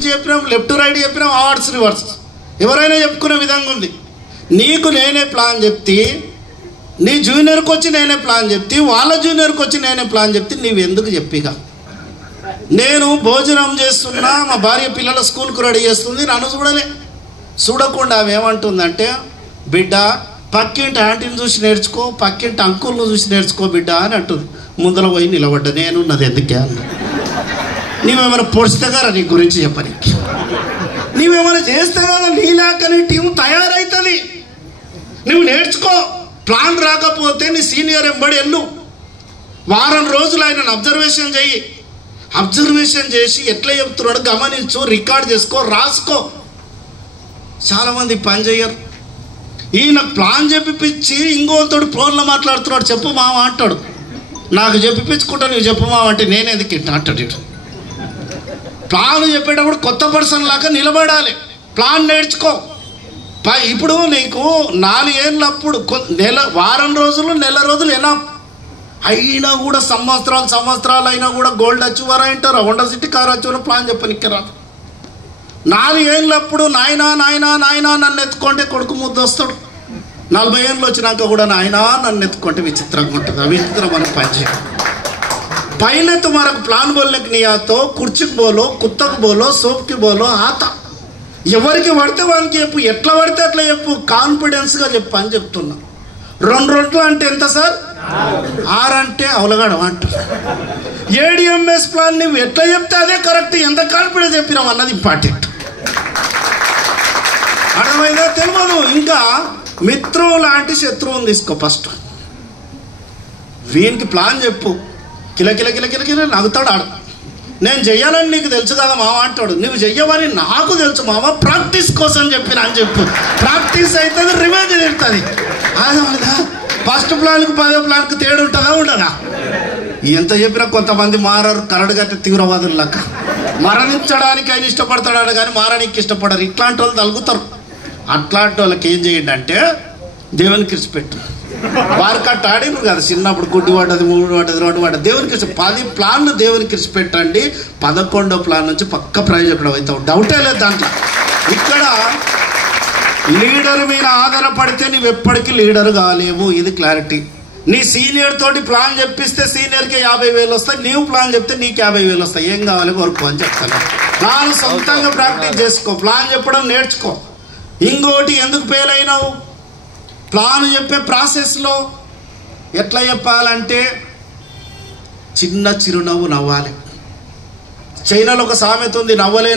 గురించి చెప్పినాం, left right చెప్పినాం, అవార్డ్స్ రివర్స్ ఎవరైనా చెప్పుకునే విధంగా ఉంది. నీకు నేనే ప్లాన్ చెప్తే, నీ జూనియర్కి వచ్చి నేనే ప్లాన్ చెప్తే, వాళ్ళ జూనియర్కి వచ్చి నేనే ప్లాన్ చెప్తే నీవు ఎందుకు చెప్పిగా? నేను భోజనం చేస్తున్నా, మా భార్య పిల్లల స్కూల్కు రెడీ చేస్తుంది, నన్ను చూడకుండా ఆమె ఏమంటుందంటే, బిడ్డ పక్కింటి ఆంటీని చూసి నేర్చుకో, పక్కింటి అంకుల్ని చూసి నేర్చుకో బిడ్డ అని అంటుంది. ముందర పోయి నిలబడ్డా, నేనున్నది ఎందుకే అన్న. నీవేమైనా పొడిస్తే కదా నీ గురించి చెప్పనీకి, నీవేమైనా చేస్తే కదా నీలాకని టీం తయారవుతుంది. నువ్వు నేర్చుకో. ప్లాన్ రాకపోతే నీ సీనియర్ ఎంబడి వెళ్ళు, వారం రోజులు ఆయనను అబ్జర్వేషన్ చెయ్యి. అబ్జర్వేషన్ చేసి ఎట్లా చెప్తున్నాడు గమనించు, రికార్డ్ చేసుకో, రాసుకో. చాలామంది పని చెయ్యరు. ఈయన ప్లాన్ చెప్పిపించి ఇంకోతోడు ఫోన్లో మాట్లాడుతున్నాడు, చెప్పు మామ అంటాడు. నాకు చెప్పిపించుకుంటా, నువ్వు చెప్పు మామ అంటే నేనేందుకు ఇంట అంటాడు. ప్లాన్ చెప్పేటప్పుడు కొత్త పర్సన్ లాగా నిలబడాలి. ప్లాన్ నేర్చుకో. ఇప్పుడు నీకు 4 ఏళ్ళప్పుడు వారం రోజులు, నెల రోజులు ఎలా అయినా కూడా సంవత్సరాలు అయినా కూడా గోల్డ్ అచీవర్ అంటారు, Honda City car achiever plan చెప్పనిక్కరా. 4 ఏళ్ళప్పుడు నాయనా నన్ను ఎత్తుకుంటే కొడుకు ముద్దు వస్తాడు. 40 ఏళ్ళు వచ్చినాక కూడా నాయనా నన్ను ఎత్తుకుంటే విచిత్రంగా ఉంటుంది. విచిత్రం అని పనిచేయాలి. पहले तुम्हारा प्लान बोलने की नहीं आता, కుర్చీకి బోలో, కుత్తకు బోలో, సోప్కి బోలో, ఆత ఎవరికి పడితే వాళ్ళకి చెప్పు, ఎట్లా పడితే అట్లా చెప్పు, కాన్ఫిడెన్స్గా చెప్పు అని చెప్తున్నా. 2 రొట్లు అంటే ఎంత సార్? 6 అంటే అవలగాడు అంట. ఏడిఎంఎస్ ప్లాన్ నువ్వు ఎట్లా చెప్తే అదే కరెక్ట్, ఎంత కాన్ఫిడెన్స్ చెప్పినావు అన్నది ఇంపార్టెంట్. అర్థమైందా? తెలియదు. ఇంకా మిత్రువు లాంటి శత్రువుని తీసుకో. ఫస్ట్ వీనికి ప్లాన్ చెప్పు, కిల నవ్వుతాడు. ఆడు నేను చెయ్యాలని నీకు తెలుసు కదా మామ అంటాడు. నువ్వు చెయ్యవని నాకు తెలుసు మామ, ప్రాక్టీస్ కోసం చెప్పిన అని చెప్పు. ప్రాక్టీస్ అవుతుంది, రివెంజ్ తిడుతుంది. అదా ఫస్ట్ ప్లాన్కి 10వ ప్లాన్కి తేడా ఉంటుందా ఉండదా? ఎంత చెప్పినా కొంతమంది మారరు, కరడుగా తీవ్రవాదులు లెక్క. మరణించడానికి ఆయన ఇష్టపడతాడు కానీ మారడానికి ఇష్టపడరు. ఇట్లాంటి వాళ్ళు తలుగుతారు. అట్లాంటి వాళ్ళకి ఏం చేయండి అంటే దేవునికి ఇచ్చిపెట్టు. వారికట్టు ఆడినరు కదా చిన్నప్పుడు, గుడ్డి పడ్డది, 3 పడ్డది, 2 పడ్డది. దేవునికి 10 ప్లాన్లు దేవునికి ఇచ్చిపెట్టండి. 11వ ప్లాన్ నుంచి పక్క ప్రయోజకుడు అవుతావు, డౌటే లేదు దాంట్లో. ఇక్కడ లీడర్ మీద ఆధారపడితే నువ్వు ఎప్పటికీ లీడర్ కాలేవు. ఇది క్లారిటీ. నీ సీనియర్ తోటి ప్లాన్ చెప్పిస్తే సీనియర్కి 50,000 వస్తాయి, నీవు ప్లాన్ చెప్తే నీకు 50,000 వస్తాయి. ఏం కావాలి కోరుకో అని చెప్తాను. ప్లాన్ సొంతంగా ప్రాక్టీస్ చేసుకో, ప్లాన్ చెప్పడం నేర్చుకో. ఇంకోటి, ఎందుకు ఫెయిల్ అయినావు? ప్లాన్ చెప్పే ప్రాసెస్లో ఎట్లా చెప్పాలంటే చిన్న చిరునవ్వు నవ్వాలి. చైనాలో ఒక సామెత ఉంది, నవ్వలే